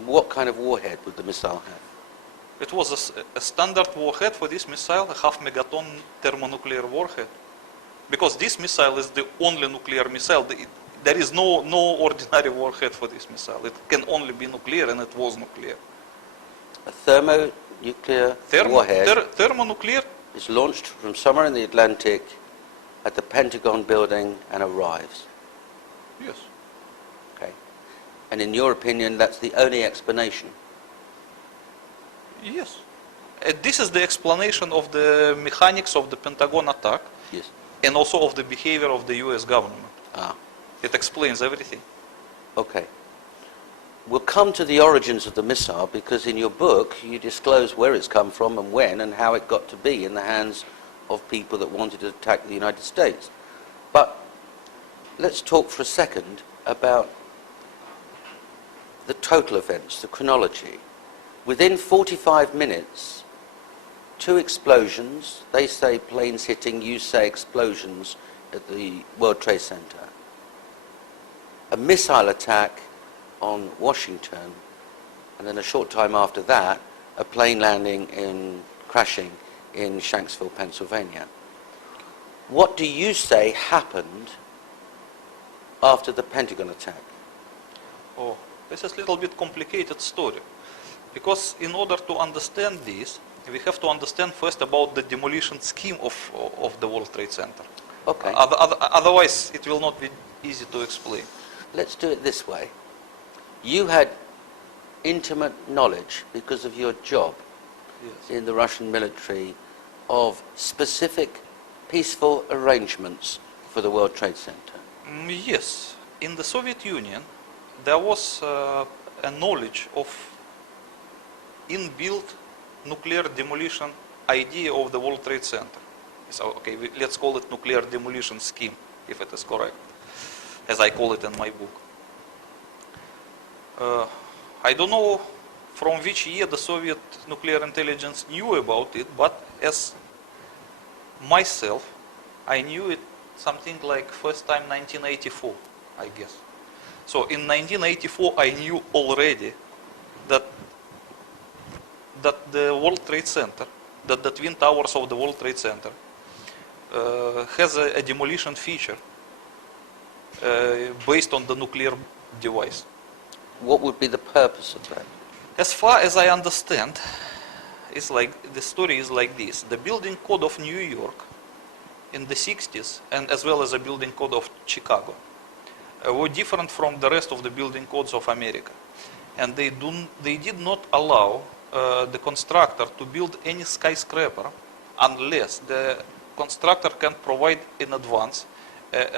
And what kind of warhead would the missile have? It was a standard warhead for this missile, a half-megaton thermonuclear warhead. Because this missile is the only nuclear missile. There is no ordinary warhead for this missile. It can only be nuclear, and it was nuclear. A thermonuclear warhead thermonuclear is launched from somewhere in the Atlantic at the Pentagon building and arrives. Yes. Okay. And in your opinion, that's the only explanation? Yes. This is the explanation of the mechanics of the Pentagon attack. Yes. And also of the behavior of the US government. Ah. It explains everything. Okay. We'll come to the origins of the missile because in your book you disclose where it's come from and when and how it got to be in the hands of people that wanted to attack the United States. But let's talk for a second about the total events, the chronology. Within 45 minutes, 2 explosions, they say planes hitting, you say explosions at the World Trade Center. A missile attack on Washington, and then a short time after that, a plane crashing in Shanksville, Pennsylvania. What do you say happened after the Pentagon attack? Oh, this is a little bit complicated story. Because in order to understand this, we have to understand first about the demolition scheme of the World Trade Center. Okay. Otherwise, it will not be easy to explain. Let's do it this way. You had intimate knowledge because of your job in the Russian military of specific peaceful arrangements for the World Trade Center. Yes. In the Soviet Union, there was a knowledge of inbuilt nuclear demolition idea of the World Trade Center. So, okay, let's call it nuclear demolition scheme, if it is correct, as I call it in my book. I don't know from which year the Soviet nuclear intelligence knew about it, but as myself, I knew it something like first time 1984, I guess. So in 1984, I knew already that the World Trade Center, that the Twin Towers of the World Trade Center has a demolition feature based on the nuclear device. What would be the purpose of that? As far as I understand, the story is like this. The building code of New York in the 60s, and as well as the building code of Chicago, were different from the rest of the building codes of America. And they did not allow the constructor to build any skyscraper unless the constructor can provide in advance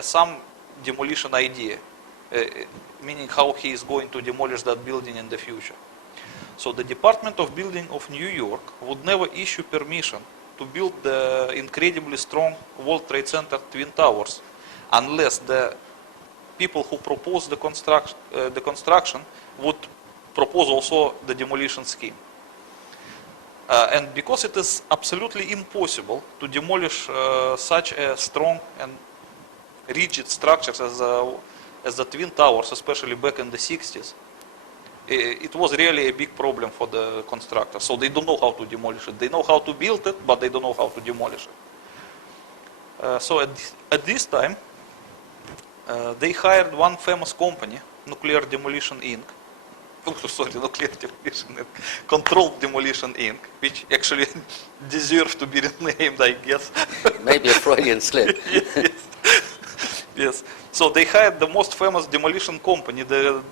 some demolition idea, meaning how he is going to demolish that building in the future. So the Department of Building of New York would never issue permission to build the incredibly strong World Trade Center Twin Towers unless the people who propose the construction would propose also the demolition scheme. And because it is absolutely impossible to demolish such a strong and rigid structures as the Twin Towers, especially back in the 60s, it was really a big problem for the constructor. So they don't know how to demolish it. They know how to build it, but they don't know how to demolish it. So at this time, they hired one famous company, Nuclear Demolition Inc. Nuclear Demolition Inc. Controlled Demolition Inc., which actually deserves to be renamed, I guess. Maybe a Freudian slip. Yes. Yes. So they hired the most famous demolition company, the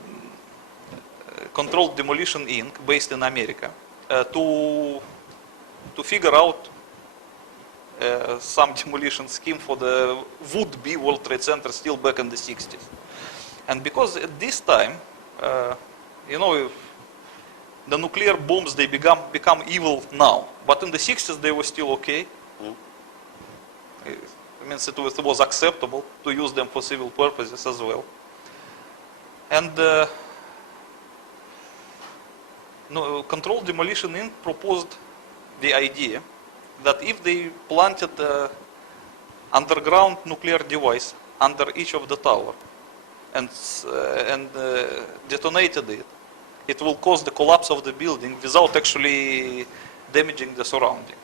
Controlled Demolition Inc., based in America, to figure out some demolition scheme for the would-be World Trade Center still back in the 60s. And because at this time, the nuclear bombs, they become evil now. But in the 60s, they were still okay. It means it was acceptable to use them for civil purposes as well. And Controlled Demolition Inc. proposed the idea that if they planted an underground nuclear device under each of the tower and detonated it, it will cause the collapse of the building without actually damaging the surroundings.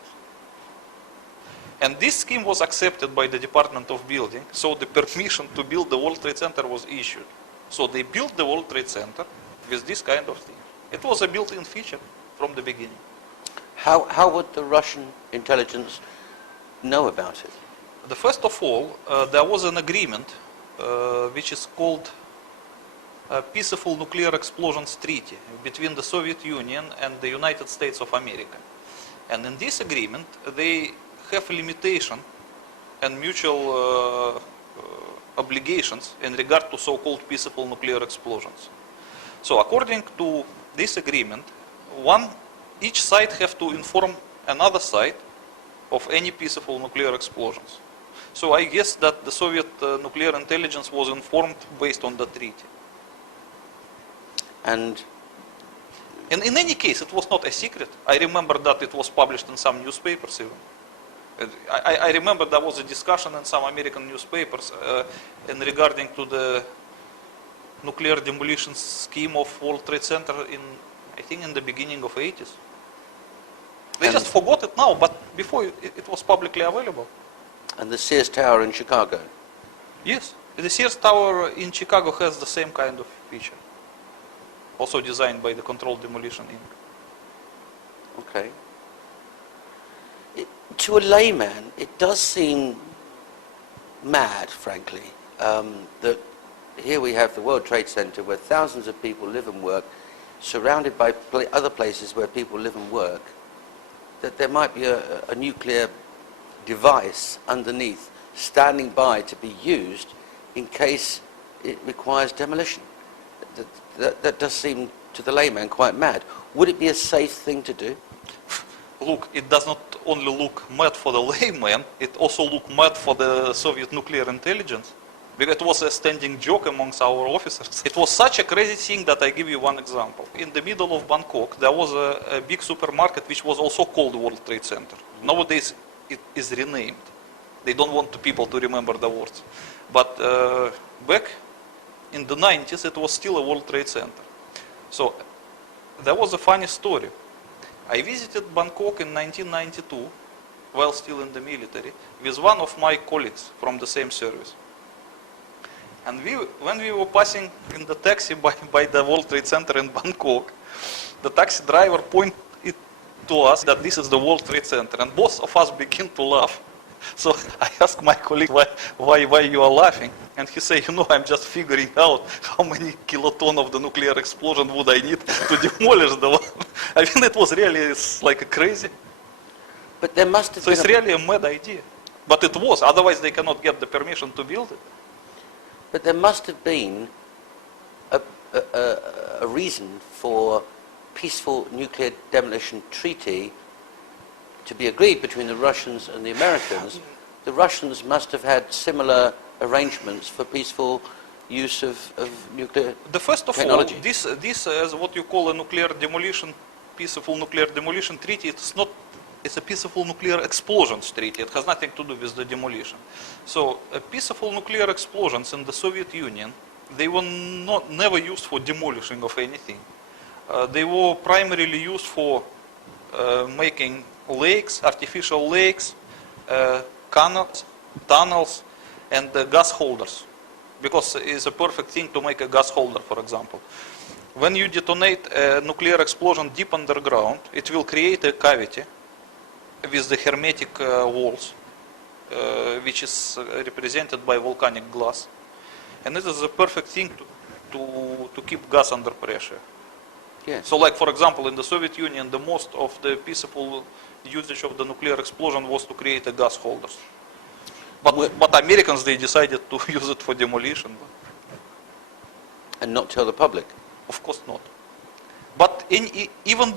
And this scheme was accepted by the Department of Building, so the permission to build the World Trade Center was issued. So they built the World Trade Center with this kind of thing. It was a built-in feature from the beginning. How would the Russian intelligence know about it? First of all, there was an agreement which is called Peaceful Nuclear Explosions Treaty between the Soviet Union and the United States of America. And in this agreement, they have a limitation and mutual obligations in regard to so-called peaceful nuclear explosions. So according to this agreement, each side has to inform another side of any peaceful nuclear explosions. So I guess that the Soviet nuclear intelligence was informed based on the treaty. And in any case, it was not a secret. I remember that it was published in some newspapers even. I remember there was a discussion in some American newspapers in regarding to the nuclear demolition scheme of World Trade Center I think in the beginning of 80s. They just forgot it now, but before it was publicly available. And the Sears Tower in Chicago? Yes, the Sears Tower in Chicago has the same kind of feature. Also designed by the Controlled Demolition Inc. Okay. To a layman, it does seem mad, frankly, that here we have the World Trade Center where thousands of people live and work, surrounded by other places where people live and work, that there might be a nuclear device underneath standing by to be used in case it requires demolition. That does seem to the layman quite mad. Would it be a safe thing to do? Look, it does not only look mad for the layman, it also looks mad for the Soviet nuclear intelligence. Because it was a standing joke amongst our officers. It was such a crazy thing that I give you one example. In the middle of Bangkok, there was a big supermarket which was also called World Trade Center. Nowadays, it is renamed. They don't want people to remember the words. But back in the 90s, it was still a World Trade Center. So there was a funny story. I visited Bangkok in 1992, while still in the military, with one of my colleagues from the same service. And when we were passing in the taxi by the World Trade Center in Bangkok, the taxi driver pointed to us that this is the World Trade Center, and both of us began to laugh. So I asked my colleague why you are laughing, and he said, I'm just figuring out how many kiloton of the nuclear explosion would I need to demolish the one. I mean, it was really like crazy. But there must have So been it's really a mad idea. But it was, otherwise they cannot get the permission to build it. But there must have been a reason for peaceful nuclear demolition treaty to be agreed between the Russians and the Americans. The Russians must have had similar arrangements for peaceful use of nuclear First of technology. all, this is what you call a nuclear demolition, peaceful nuclear demolition treaty. It's a peaceful nuclear explosions treaty. It has nothing to do with the demolition. So peaceful nuclear explosions in the Soviet Union, they were never used for demolishing of anything. They were primarily used for making lakes, artificial lakes, canals, tunnels, and gas holders. Because it's a perfect thing to make a gas holder, for example. When you detonate a nuclear explosion deep underground, it will create a cavity with the hermetic walls, which is represented by volcanic glass. And it is a perfect thing to keep gas under pressure. Yes. So like, for example, in the Soviet Union, the most of the peaceful usage of the nuclear explosion was to create a gas holders. But Americans, they decided to use it for demolition. And not tell the public. Of course not. But even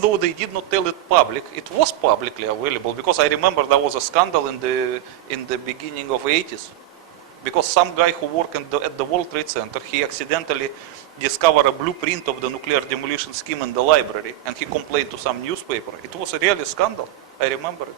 though they did not tell it public, it was publicly available, because I remember there was a scandal in the beginning of 80s. Because some guy who worked at the World Trade Center, he accidentally discovered a blueprint of the nuclear demolition scheme in the library, and he complained to some newspaper. It was a really scandal. I remember it.